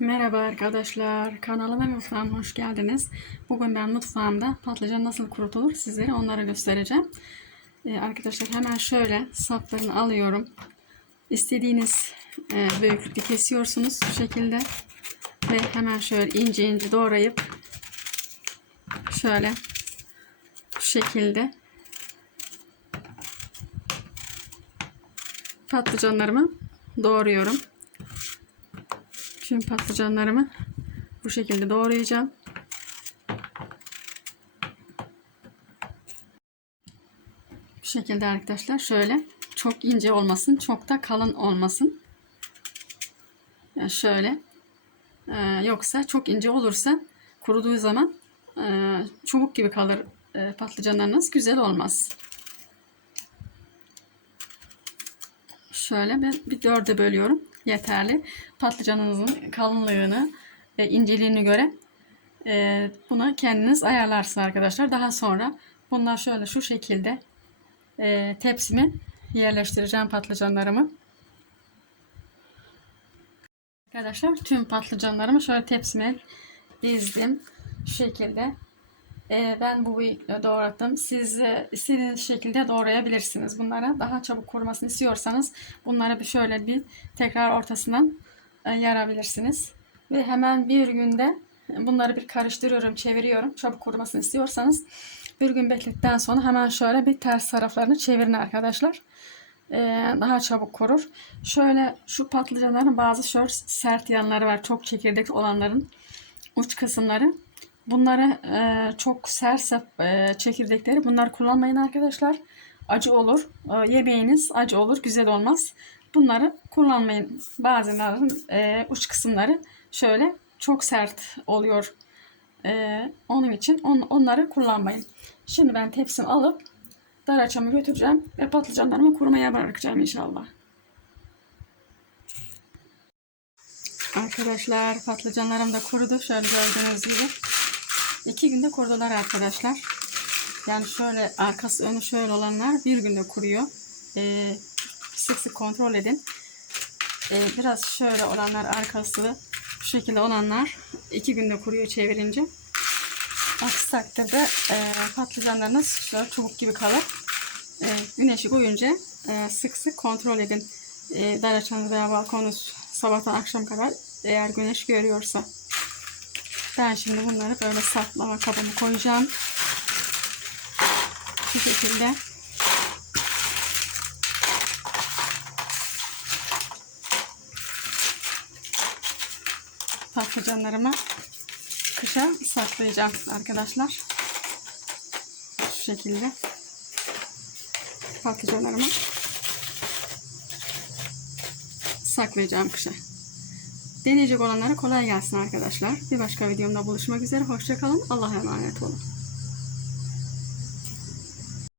Merhaba arkadaşlar. Kanalıma mutfağıma hoş geldiniz. Bugün ben mutfağımda patlıcan nasıl kurutulur sizlere onları göstereceğim. Ee, arkadaşlar hemen şöyle saplarını alıyorum. İstediğiniz e, büyüklükte kesiyorsunuz bu şekilde. Ve hemen şöyle ince ince doğrayıp şöyle bu şekilde patlıcanlarımı doğruyorum. Tüm patlıcanlarımı bu şekilde doğrayacağım. Bu şekilde arkadaşlar şöyle çok ince olmasın, çok da kalın olmasın. Yani şöyle ee, yoksa çok ince olursa kuruduğu zaman e, çubuk gibi kalır e, patlıcanlarınız güzel olmaz. Şöyle bir, bir dörde bölüyorum. Yeterli. Patlıcanınızın kalınlığını ve inceliğini göre e, buna kendiniz ayarlarsınız arkadaşlar. Daha sonra bunlar şöyle şu şekilde e, tepsime yerleştireceğim patlıcanlarımı. Arkadaşlar tüm patlıcanlarımı şöyle tepsime dizdim. Şu şekilde. Ee, ben bu doğrattım. Siz e, istediğiniz şekilde doğrayabilirsiniz. Bunlara daha çabuk kurumasını istiyorsanız bunları bir şöyle bir tekrar ortasından e, yarabilirsiniz. Ve hemen bir günde bunları bir karıştırıyorum, çeviriyorum. Çabuk kurumasını istiyorsanız bir gün bekledikten sonra hemen şöyle bir ters taraflarını çevirin arkadaşlar. Ee, daha çabuk kurur. Şöyle şu patlıcanların bazı şöyle sert yanları var. Çok çekirdek olanların uç kısımları. Bunları e, çok serse e, çekirdekleri bunlar kullanmayın arkadaşlar. Acı olur. E, yemeğiniz acı olur. Güzel olmaz. Bunları kullanmayın. Bazılarının e, uç kısımları şöyle çok sert oluyor. E, onun için on, onları kullanmayın. Şimdi ben tepsimi alıp daraçamı götüreceğim ve patlıcanlarımı kurumaya bırakacağım inşallah. Arkadaşlar patlıcanlarım da kurudu. Şöyle gördüğünüz gibi. İki günde kurudular arkadaşlar. Yani şöyle arkası önü şöyle olanlar bir günde kuruyor. Ee, sık sık kontrol edin. Ee, biraz şöyle olanlar arkası bu şekilde olanlar iki günde kuruyor çevirince. Aksi takdirde e, patlıcanlarınız şöyle çubuk gibi kalır. E, güneşi koyunca e, sık sık kontrol edin. E, daraçanız veya balkonunuz sabahtan akşam kadar eğer güneş görüyorsa. Ben şimdi bunları böyle saklama kabımı koyacağım. Şu şekilde. Patlıcanlarımı kışa saklayacağım arkadaşlar. Şu şekilde. Patlıcanlarımı saklayacağım kışa. Deneyecek olanlara kolay gelsin arkadaşlar. Bir başka videomda buluşmak üzere. Hoşçakalın. Allah'a emanet olun.